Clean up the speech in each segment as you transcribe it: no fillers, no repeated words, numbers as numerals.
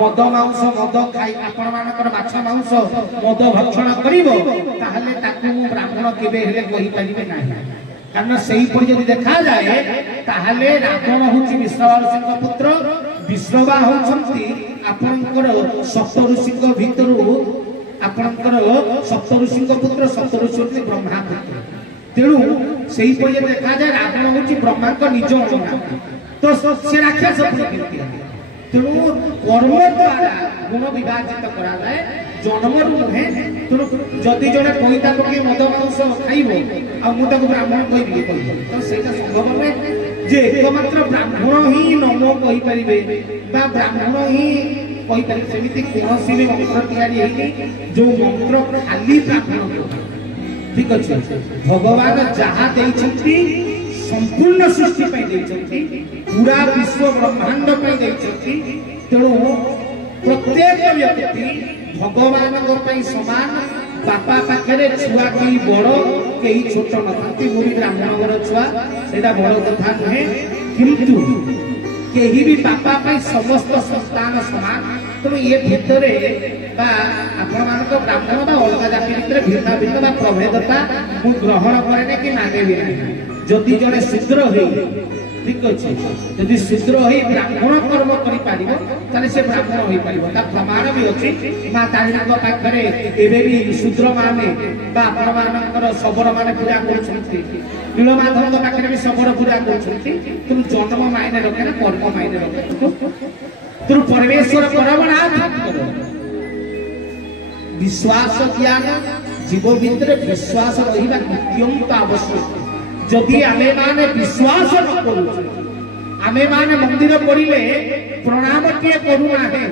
मद मांस मद खाई आपण मानकर माछ मांस मद भक्षण करिवो ताहले ताकू ब्राह्मण केबे हेले कहि परिबे नाही कारण सेही पर जदि देखा जाए ताहले रावण होची विश्वावसुक पुत्र विश्रवा होचंती आपनकर सप्त ऋषिक भितरु आपनकर सप्त ऋषिक पुत्र सप्त ऋषि ब्रह्मा पुत्र तेणु सेही पर जदि देखा जाए रावण होची ब्रह्मा को निज अंश तो से राक्षस तेणु कर्म द्वारा गुण विभाजित करा जाए जन्म नुहे तेणु जदि जड़े कईता पके मद मांस खाइब आ ब्राह्मण कहि तो सेटा संभव नहे जे एकमात्र ब्राह्मण ही नमो कहि परिबे बा ब्राह्मण ही कहि परिबे सेमिति कोनोसी भी मंत्र तैयारी हेई जो मंत्र खाली ब्राह्मण ठीक अछि भगवान जहा देइछंती संपूर्ण सृष्टि पे देइछंती पूरा विश्व ब्रह्मांड पे देइछंती तेणु प्रत्येक व्यक्ति भगवान को पई समान बापा पाखरे छुआ कई बड़ कई छोट नथांती मुरी ब्राह्मण घर छुआ सेटा बड़ कथा नहे किंतु केही भी बापा पई समस्त संतान समान तो ये भितरे बा आपण मान को ब्राह्मण बा अलग जाति भितरे भिन्न भिन्न बा प्रभेदता मु ग्रहण करे कि माने भी जदि जड़े शूद्र हो ठीक अच्छे जदि शूद्र हो ब्राह्मण कर्म करिपारिबो ताले से ब्राह्मण होई पारिबो ता प्रमाण भी अछि मां तारिणीक पाखरे एबे भी शूद्र माने बा आपण मानकर सबर माने पूजा करछन्ति नीलमाधवक पाखरे भी सबर पूजा करछन्ति तुम जन्म मायने रखे ना कर्म मायने रखे तुम परमेश्वर परमना करो विश्वास ज्ञान जीव भितर विश्वास रहिबा अत्यंत आवश्यक जदि आमे माने विश्वास न करू आमे माने मंदिर पड़िले प्रणाम के करू नाहे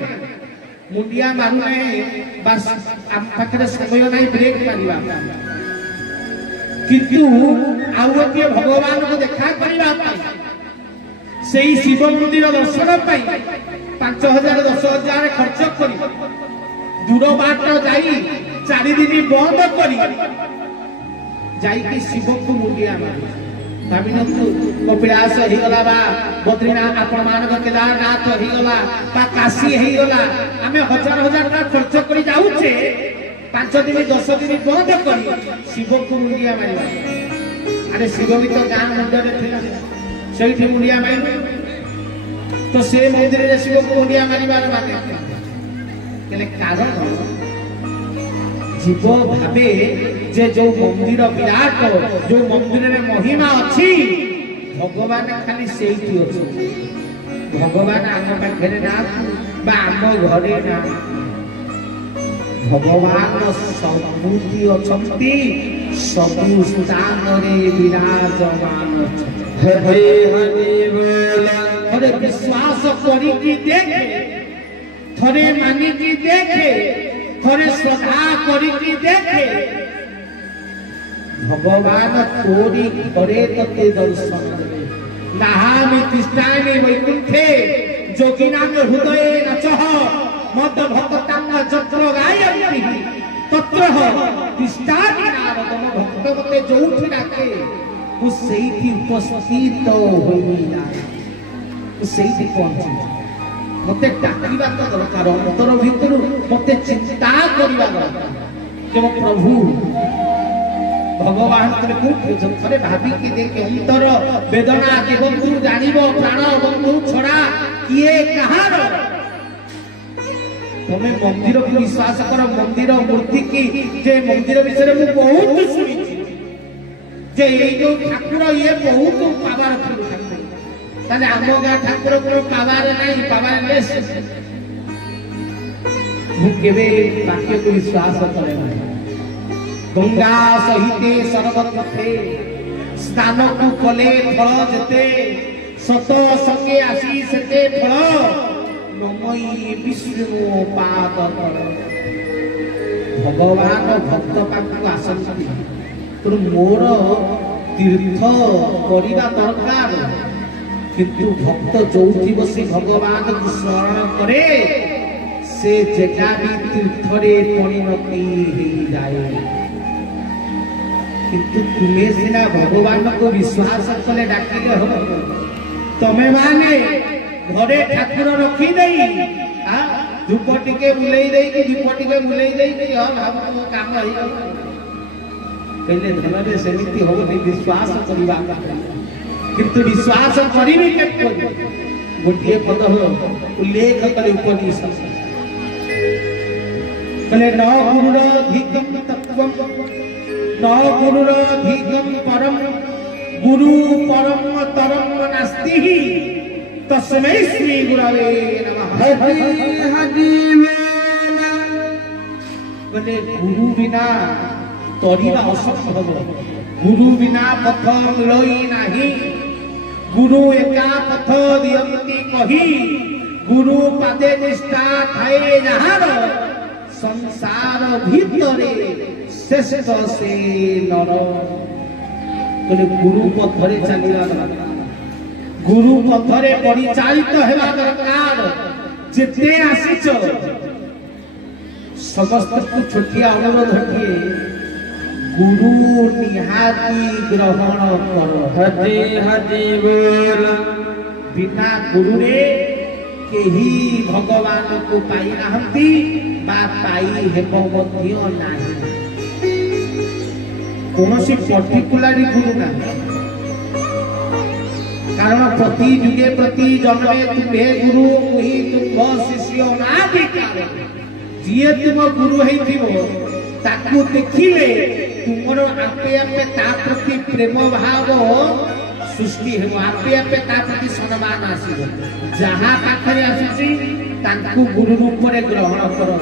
मुंडिया मारू नाहे बस हम पाखरे समय नाही ब्रेक मारिबा किंतु आउ के भगवान को देखा करिबा सेही शिव मंदिर दर्शन पाई 5000 10,000 खर्च करी दूर बाट जाई 4 दिन बंद करी जाई शिव को मुंडिया मारी भाविनतु कपिलास ही गला बा बद्रीनाथ आपण मानक केदारनाथ ही गला बा काशी ही गला हमें हजार हजार का खर्च करी जाउछे 5 दिन 10 दिन बंद करी शिव को मुंडिया मारी अरे शिव भी तो गां मंदिर थिला सेठी मुंडिया मारी तो से मंदिर रे शिव को मुंडिया मारिबार माने केले कारण जीव भावे जे जो मंदिर विराट जो मंदिर में महिमा अच्छी भगवान खाली सेठी अछि भगवान आम पाखरे ना बा आम घरे ना भगवान सबुति अछंती सबु स्थान रे विराजमान अछंती थरे विश्वास करी की देखे थरे मानी की देखे थोड़े श्रद्धा करी की देखे भगवान तोरी घरे तते दर्शन नाहामि तिष्ठामि वैकुंठे जोगिनां हृदये नचः मद भक्तांग चक्र गायन्ति तत्र तिष्ठामि नारद भक्त मते जोउठी डाके तू सेठी उपस्थित होइना तू सेठी पहुंची मते डाकिबा तो दरकार अंतर भितर मते चिंता करिबा दरकार जे प्रभु भगवान को थरे भाबी के देखे अंतर वेदना के बंधु जानिबो प्राण बंधु छड़ा किए कहार तमे मंदिर को विश्वास कर मंदिर मूर्ति की जे मंदिर विषय में बहुत सुनी जे ये जो ठाकुर ये बहुत पावर ताले आम गाँ ठाकुर को पावर नहीं पावर लेस मुकेबे वाक्य को विश्वास करे गंगा सहिते सर्वपथे स्नान को कले फल जते सत संगे आसी सेते फल नमई विष्णु पाद तल भगवान भक्त पाखु आसंती तो मोर तीर्थ करिबा दरकार किंतु भक्त जोठी बसी भगवान को स्मरण करे से जगह भी तीर्थरे परिणति हो जाए किंतु तुम्हें सिना भगवान को विश्वास कले डाकिले हो तमे माने घरे ठाकुर रखी नहीं धूप टिके बुलेई दे कि दीप टिके बुलेई दे कि हां भाव काम रही कहले धनरे सेमिति हो नहीं विश्वास करिबा किंतु विश्वास करिबे के गोटिए पद हो उल्लेख करे उपनिषद कहले न गुरुरधिकम तत्वम न गुरुरधिकम परम गुरु परम तरम नास्ति तस्मै श्री गुरवे नमः। हरि कहले गुरु बिना तरिबा असंभव गुरु बिना पथ लई नाही गुरु एका पथ दियंती कही गुरु पादे निष्ठा थाए जहार संसार भितरे श्रेष्ठ से नर कहले गुरु पथरे चलिया गुरु पथरे परिचालित हेबा दरकार जिते आसीच समस्त को छोटिया अनुरोध किए गुरु निहाती ग्रहण करो हरि हरि बोल बिना गुरु रे केही भगवान को पाई नाहंती बा पाई हेबो मध्य नाही कोनोसी पर्टिकुलर गुरु ना कारण प्रति युगे प्रति जन्मे तुम्हे गुरु मुहि तुम शिष्य ना बिकार जिए तुम गुरु हेथिबो ताकू देखिले तुमरो आपे आपे ता प्रति प्रेम भाव सृष्टि हेबो आपे आपे ता प्रति सम्मान आसीबो जहां पाखरे आसीची ताकू गुरु रूप रे ग्रहण करो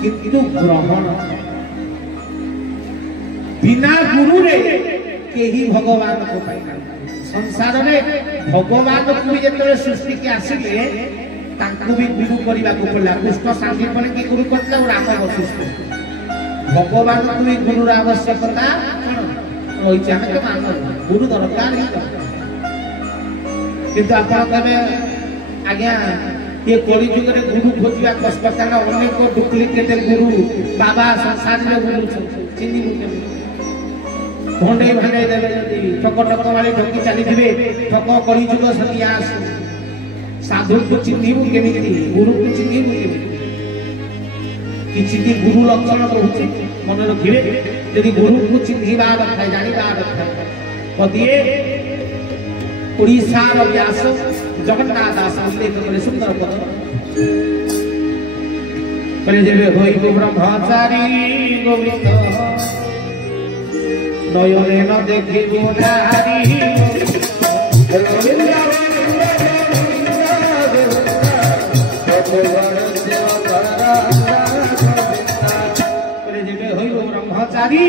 किंतु ग्रहण बिना गुरु रे केही भगवान को पाइना संसार में भगवान को भी जतरे सृष्टि के आसीले ताकू भी गुरु करिबा को पड़ला कृष्ण सांगी पने के गुरु करला और राम वशिष्ठ भगवान को भी गुरु आवश्यकता रही जाने तो मान गुरु दरकार ही किंतु आपण कबे आज्ञा ये कोली जुग रे गुरु खोजिबा कष्ट कारण अनेक डुप्लीकेट गुरु बाबा संसार में गुरु चिन्नी मुके भंडे भंडे देबे जदी ठक ठक वाली ठकी चली दिबे ठक कोली जुग सतियास साधु को चिन्नीबु केमिति गुरु को चिन्नीबु केमिति किछि की गुरु लक्षण रहउछि मन रखिबे यदि गुरु को चिन्हिबा रखै जानिबा रखै पदिए उड़ीसा रो व्यास जगन्नाथ दास उल्लेख करे सुंदर पद करे जेबे होई ब्रह्मचारी गोविंद नयने न देखिबो नारी गोविंद ब्रह्मचारी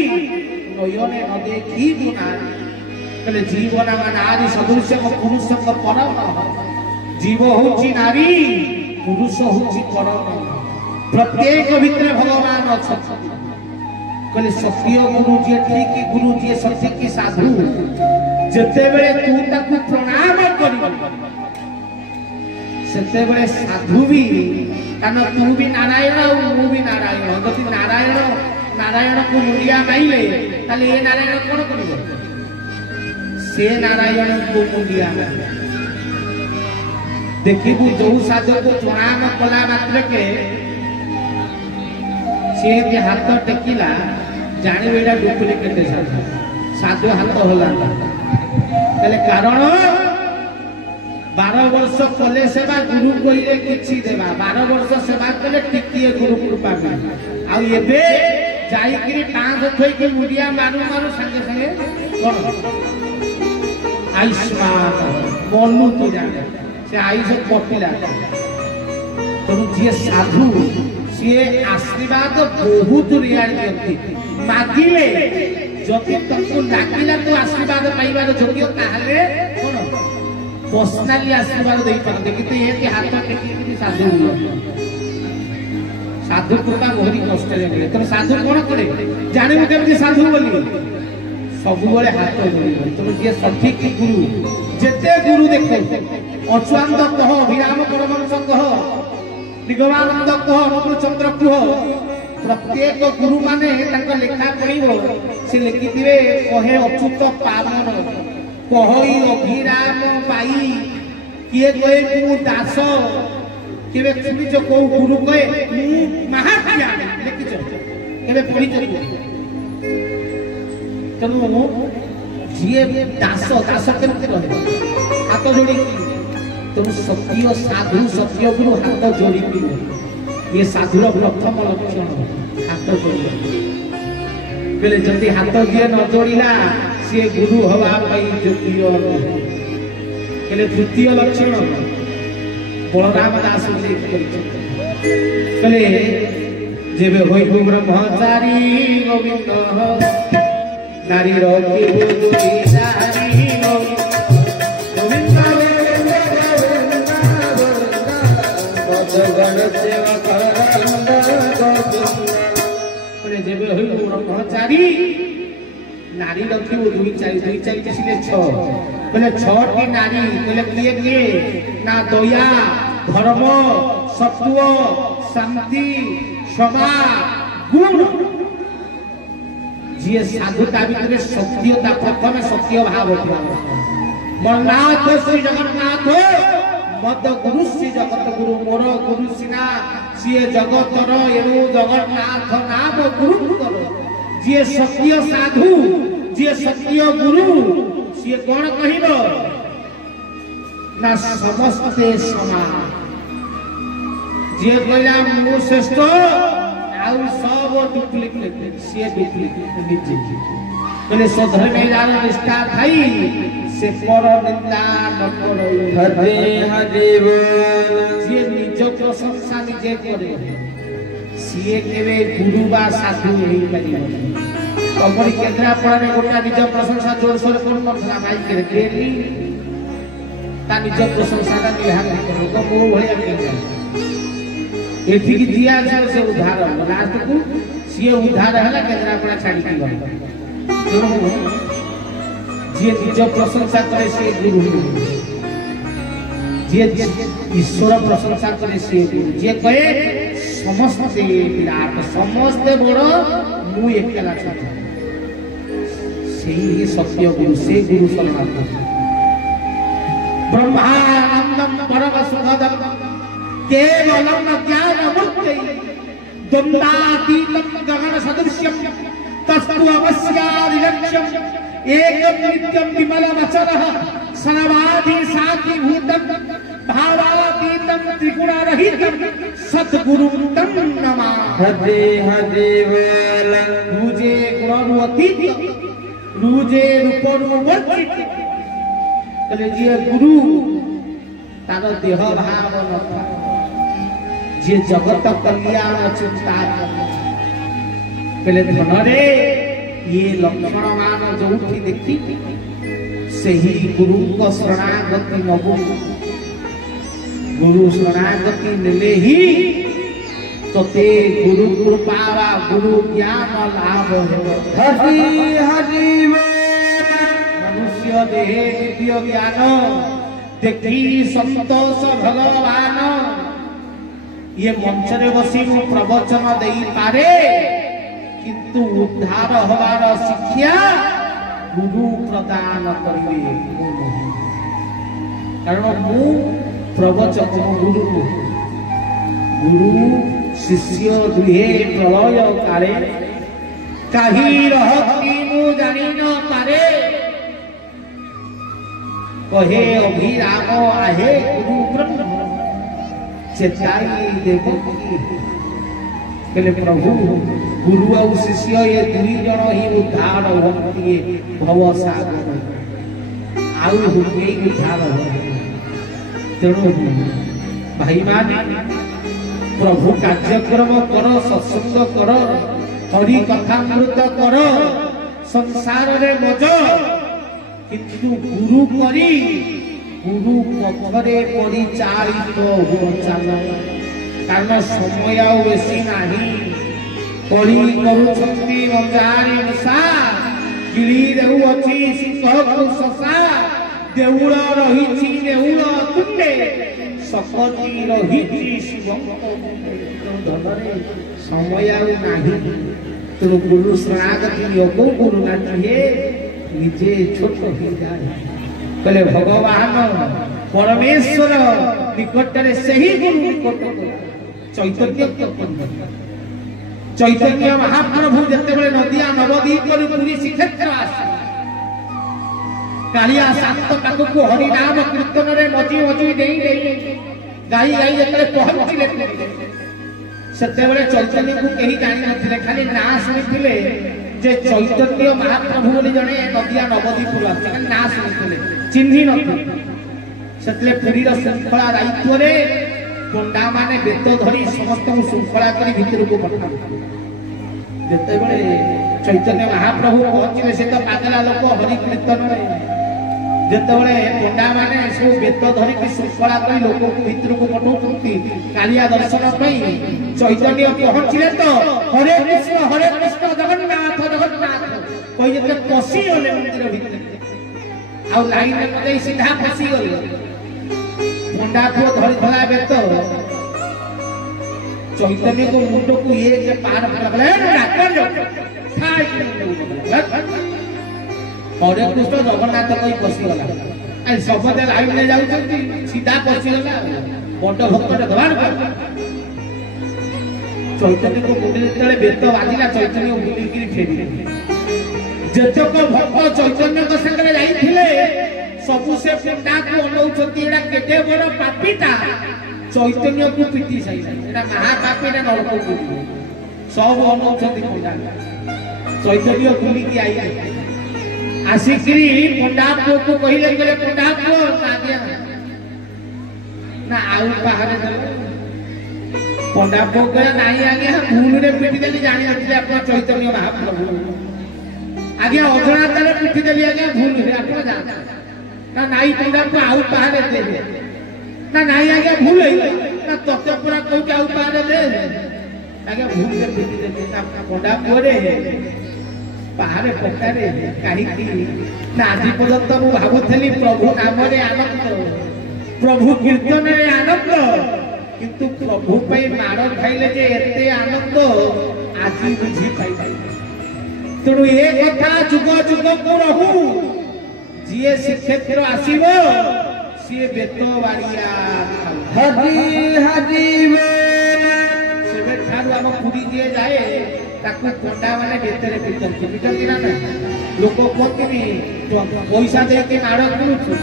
नयने न देखी नारी जीवन नारी सदृश पुरुष परम जीव होची नारी पुरुष होची परम प्रत्येक भितर भगवान अछत कहले सत्य गुरु जी ठीक गुरु जी सत्य की साधु जते बेले तू ताकू प्रणाम करिबो सेते बेले साधु भी कारण तू भी नारायण और मु भी नारायण यदि नारायण को मुंडिया माइले ताले ए नारायण कोन करिबो से नारायण को मुंडिया देखिबु जो साधु को प्रणाम कला मात्र के से जे हाथ टेकिला जानि बेटा डुप्लीकेट साधु हाथ होला तले कारण 12 वर्ष कले सेवा गुरु कइले किछि देबा 12 वर्ष सेवा कले टिकिए गुरु कृपा में आ एबे जाई कि 5 थई के मुडिया मारू संगे संगे कोन आयुष्मान मनु तो जाने से आयुष पटिला तो जे साधु से आशीर्वाद बहुत रियाल दियंती मागिले जति तको लागिला तो आशीर्वाद पाइबार योग्य ताहले कोन पर्सनली आशीर्वाद देई परते किते ए हाथ टेकी साधु साधु कृपा मोहरी कष्ट रे तो साधु कोन करे जाने केमति साधु बोली सब बेले हाथ जोड़ी तो जे सठिक गुरु जेते गुरु देखो अच्युतानंद कह विराम परमहंस कह निगमानंद कह अनुकूल चंद्र कह प्रत्येक गुरु माने तांका लेखा पड़िबो से लिखिथिबे कहे अच्युत पावन कहई अभिराम पाई किए कहे मु दास केवे सुनी जो को गुरु कहे मु महाज्ञान देखि छ केवे पढि छ तनु जिए दास दास केमते रहे हाथ जोड़ी तुम सत्य साधु सत्य गुरु हाथ जोड़ी ये साधुर प्रथम लक्षण हाथ जोड़ी बेले जति हाथ दिए न जोड़िला से गुरु हवा पाई योग्य केले तृतीय लक्षण बलराम दास कहले जेबे होइबो ब्रह्मचारी गोविंद नारी रखी नारी गोविंद जगन सेवक कहले जेबे होइबो ब्रह्मचारी नारी रखी दुई चारि किसिले छ कहले छटी नारी कहले किए किए ना दया धर्म सत्व शांति क्षमा गुण जी साधुता भितर सत्यता प्रथम सत्य भाव मरनाथ श्री जगन्नाथ मद गुरु श्री जगत गुरु मोर गुरु सिना सी जगतर एणु जगन्नाथ नाम गुरु कर जी सत्य साधु जी सत्य गुरु सी कौन कहिब ना समस्ते समान जे कहला मु श्रेष्ठ आउ सब डुप्लीकेट सी डुप्लीकेट निजे कहले सधर्मे जान निष्ठा थाई से पर निंदा न करई हरे हरे जे निज प्रशंसा निजे करे सी केवे गुरु बा साधु होई परिबो कबरी केंद्रापड़ा रे गोटा निज प्रशंसा जोर सोर कोन करथला भाई के देली ता निज प्रशंसा का निहार करो तो मो भलिया के एठी की दिया जाय से उद्धार लास्ट को सी उद्धार हला केंद्रापड़ा छाड़ी की गयो जे निज प्रशंसा करे से गुरु जे ईश्वर प्रशंसा करे से गुरु जे कहे समस्त विराट समस्त बड़ मु एकला छथि सेही सत्य गुरु से गुरु सलमान ब्रह्मानंदम परम सुखदम केवलम ज्ञान मुक्ति द्वंद्वातीतम गगन सदृश्यम तस्तु अवस्यादिलक्ष्यम एकम नित्यम विमल वचनः सर्वाधि साधि भूतम भावातीतम त्रिगुणरहितम सद्गुरुं तं नमामि हरे हरे बोल रुजे गुणरु अतीत रुजे रूपरु वर्जित कहले जे गुरु तार देह भाव न जे जगत कल्याण चिंता कहले धनरे ये लक्षण मान जोठी देखी सही गुरु को शरणागति नबो गुरु शरणागति मिले ही तोते गुरु कृपा वा गुरु ज्ञान लाभ हरि हरि मनुष्य देह दिव्य ज्ञान देखी संतोष भगवान ये मंच रे बसी प्रवचन देई पारे किंतु उद्धार हवार शिक्षा गुरु प्रदान करिवे कारण मु प्रवचक गुरु गुरु शिष्य दुहे प्रलय काले काही रहती मु जानि न पारे कहे अभिराम आहे गुरु ब्रह्म चेताई देव कहले प्रभु गुरु और शिष्य ये दुई जन ही उद्धार होती भव सागर आउ हुए उद्धार तेणु भाई माने प्रभु कार्यक्रम कर सत्संग कर हरि कथामृत कर संसार रे मज किंतु गुरु करी गुरु पथरे परिचालित हो चल कारण समय बेसी नाही करी करूछंती रंजारी मुसा गिरी देउ अछि सिंह ससा देउळ रहिछि देउळ तुंडे सकती रहिछि शिवंक धनरे समय नाही तो गुरु शरणागति योग गुरु नाचिए निजे छोट हो जाए कहले भगवान परमेश्वर निकटरे सही गुरु निकट चैतन्य महाप्रभु जितेबाला नदिया नवदीप पुरी श्रीक्षेत्र आसी कालिया शांत ताकू हरिनाम कीर्तन रे मजी मजी गाई गाई जिते पहुंचले सेतेबेले चैतन्य को कहीं जानी नथिले खाली ना शुणिथिले जे चैतन्य महाप्रभु बोली जने नदिया नवदीप आसी ना शुणिथिले चिन्हि नथिले सेतले पुरीर श्रृंखला दायित्व रे पंडा माने बेत धरी समस्त श्रृंखला करी भीतर को पठा जेतेबेले चैतन्य महाप्रभु पहुंचले से तो पागला लोक हरि कीर्तन रे जेतेबेले पंडा माने सब बेत धरी की श्रृंखला करी लोक को भीतर को पठाउछंती कालिया दर्शन पई चैतन्य पहुंचले तो हरे कृष्ण जगन्नाथ जगन्नाथ कोई जते पसी गले मंदिर भीतर आ लाइन में सीधा पसी गले पंडा को धरी धरा बेत चैतन्य को मुंड को ये के पार लगले हरे कृष्ण जगन्नाथ कोई पसी गला आई सबदे लाइन में जाउछंती सीधा पसी गला बड़ भक्त दबार चैतन्य को मुंड जेतले बेत बाजिला चैतन्य मुंडी की फेरी जेतक भक्त चैतन्य को संगे जाइथिले सबु से पंडा को अनौछंती एडा केते बड़ पापीटा चैतन्य को पीटी सही एडा महापापीटा नरक को सब अनौछंती पंडा चैतन्य बुली की आई आसिकरी पंडा को कहिले गेले पंडा को ना दिया ना आउ बाहर पंडा को कहे नाही आगे भूल रे पीटी देली जानि नथिले अपन चैतन्य महाप्रभु आगे अजनातारे पीटी देली आगे भूल रे अपन जान ना नाई पंडा को आउ बाहर दे ना नाई आगे भूल ना तते पूरा कहू के आउ बाहर दे आगे भूल रे पीटी देली ना पंडा कोरे बाहर पकारे काहे की ना आदि पर्यंत मु भाबुथली प्रभु नाम रे आनंद प्रभु कीर्तन रे आनंद किंतु प्रभु पई मार खाइले जे एते आनंद आजी बुझी पाई तेणु ए कथा जुग जुग को रहू जिए श्रीक्षेत्र आसीबो सिए बेत बाड़िया हरि हरि सेबे ठारू हम पुरी जे जाए ताकू पंडा माने बेतरे भीतर ना लोक कोतिनी पैसा दे के नाड़ किनुछु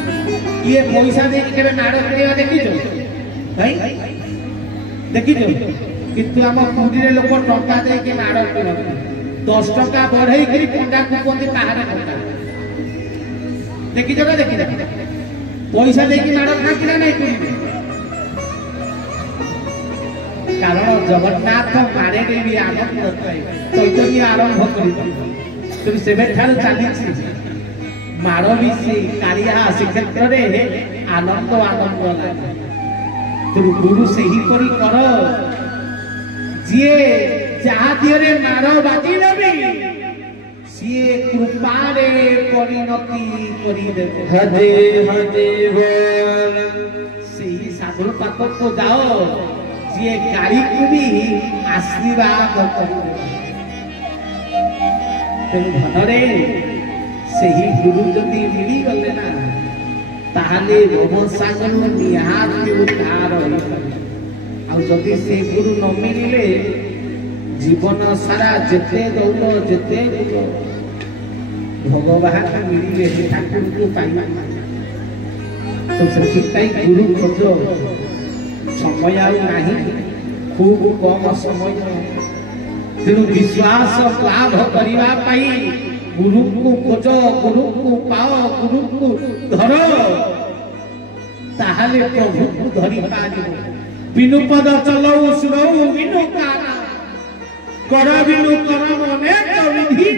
ये पैसा दे के नाड़ किनिया देखिछो भाई देखिछो किंतु हम पुरी रे लोक टंका दे के नाड़ किनु 10 टका बढ़ई करी पंडा को कोंती पहाड़ टंका देखिछो ना देखि पैसा दे के नाड़ खा किना नहीं पुरी कारण जगन्नाथ मारे भी आनंद चैतन्य आरंभ कर सेबे ठारू चली माड़ भी से कालिया श्रीक्षेत्र रे आनंद आनंद लागे तेणु गुरु से ही करी कर जी जहा दिहरे माड़ बाजिले भी सी कृपा रे परिणति करी देबे हजे हजे बोल सही साधु पाख को जाओ जी गाड़ी को भी आशीर्वाद धनरे से ही गुरु जदि मिली गले ना ताले भवसागर निहाती उद्धार आ जदि से गुरु न मिले जीवन सारा जेते दौड़ जेते भगवान मिले ठाकुर को पाइबा तो से गुरु खोज समय नहीं खूब कम समय तेणु विश्वास लाभ करने गुरु को खोज गुरु को पाओ गुरु को धर ताहले प्रभु को धरी पार बिनु पद चलऊ सुनऊ बिनु कान कर बिनु कर्म अनेक विधि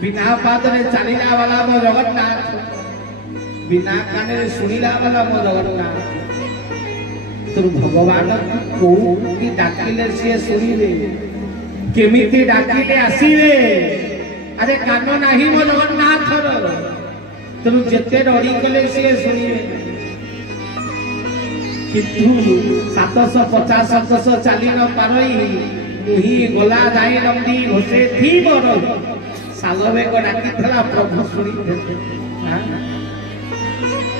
बिना पाद रे चलिला वाला मो जगन्नाथ बिना कान रे सुनिला वाला मो जगन्नाथ तो भगवान को की डाकिले से सुनिले केमिति डाकिले आसीले अरे कान नाही मो जगन्नाथ तो जेते डरी कले से सुनिले किंतु 750 700 चाली न पारई मुही गोला जाई नंदी घोसे थी बर सालवे को डाकिथला प्रभु सुनी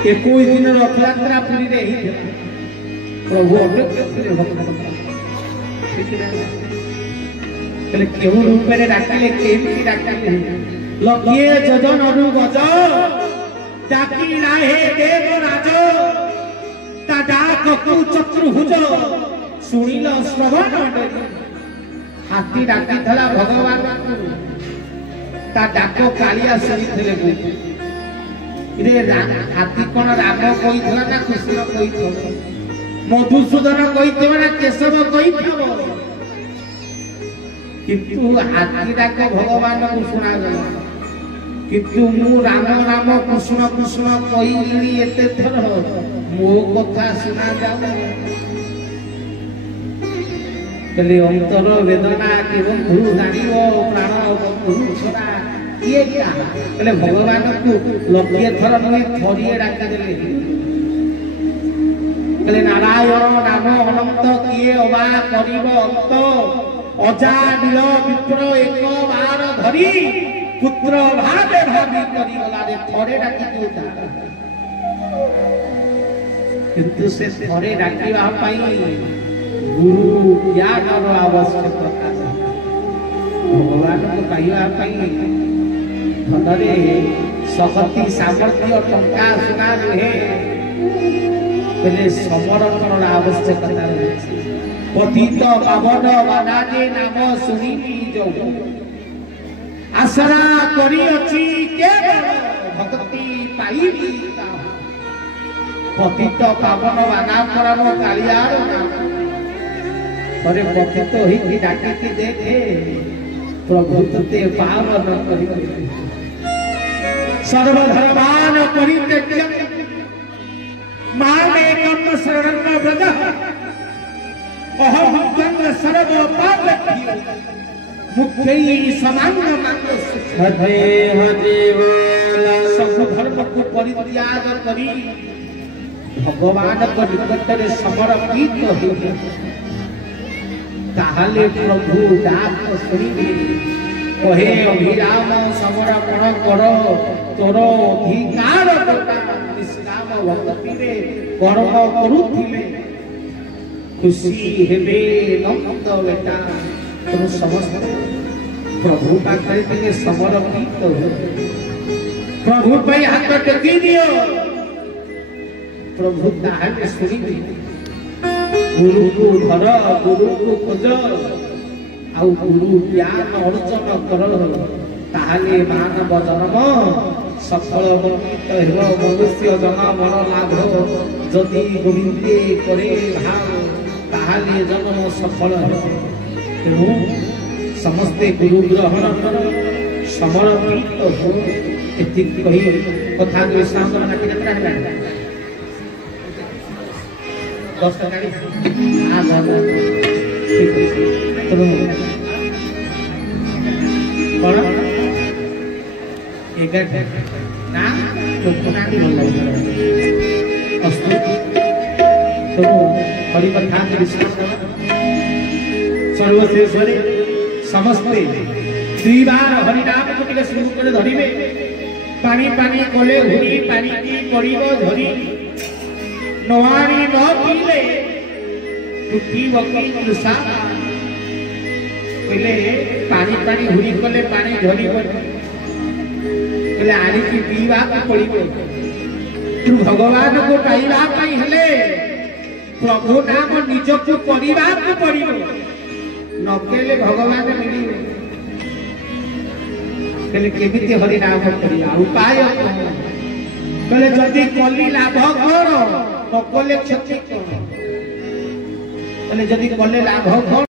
21 दिन रथयात्रा पुरी रे ही प्रभु कले केहू रूप रे डाकिले केमती डाकिले लगिए जजन अनु गज डाकी राहे देव राज ता डाक को चतुर्भुज सुनिल श्रवण हाथी डाकी थला भगवान ता डाको कालिया सुनी थिले रे हाथी कोन राम कहिथला ना कृष्ण कहिथला मधुसूदन कहिथबा ना केशव कहिथबो किंतु हाथी डाक भगवान को सुना गला किंतु मु राम राम कृष्ण कृष्ण कहिली एते थर मो कथा सुना जाऊ कले अंतर वेदना के बंधु जानियो प्राण बंधु छना ये क्या कले भगवान को लक्षे थर नुहे थरिए डाका देले कले नारायण नाम अनंत किए अबा करिब अंत अजा नील विप्र एक बार धरी पुत्र भावे भावी करी गला रे थरे डाकी दिउता किंतु से थरे डाकीवा पाई गुरु ज्ञान आवश्यकता भगवान को कहिया पाई धनरे शक्ति सामर्थ्य टंका सुना नुहे पहले समर्पण आवश्यकता रही पतित पावन बानाजे नाम सुनिबी जो आसरा करी अछि केवल भक्ति पाइबी पतित पावन बाना परम कालियार अरे पतित ही डाकी के देखे प्रभु ते पावन करी सर्वधर्मान परित्यज्य मामे कर्म शरणं व्रज अहम जन्म सर्व पापभ्यो मुक्ति समान हरे हरे सब धर्म को परित्याग करी भगवान को निकट रे समर्पित हो ताहले प्रभु डाक सुनिबे कहे अभिराम समर्पण कर तोर अधिकार निष्काम भक्ति रे कर्म करुथिले खुशी हेबे नंद बेटा तुम समस्त प्रभु पाखरे तिने समर्पित हो प्रभु पे हाथ टेकी दियो प्रभु ताहले सुनिबे गुरु को धर गुरु को खोज आउ गुरु ज्ञान अर्जन कर ताहले मानव जन्म सफल बंचित हेब मनुष्य जन्म लाभ जदि गोविंदे करे भाव ताहले जन्म सफल तेणु समस्ते गुरु ग्रहण कर समर्पित हो एति कही कथा को विश्राम करना कि यात्रा है 10 गाड़ी हां बाबा ठीक है तो कौन एक ना तो पुना भी बोल अस्तु तो हरि कथा के विश्वास सर्वश्रेष्ठरे समस्ते दुई बार हरि नाम को टिके शुरू करे धरिबे पानी पानी कोले घुरी पानी की पड़िबो धरी नवारी न पीले टुटी वकी तुसा पहले पानी पानी घुरी कोले पानी धरी पहले आनी की पीवा पड़िबो तू भगवान को पाइबा पई हले प्रभु नाम निज को परिबा पड़िबो नकेले भगवान मिलिबे कले केमिति हरि नाम करिया उपाय कले जदि कली लाभ कर नकले क्षति कर कले जदि कले लाभ कर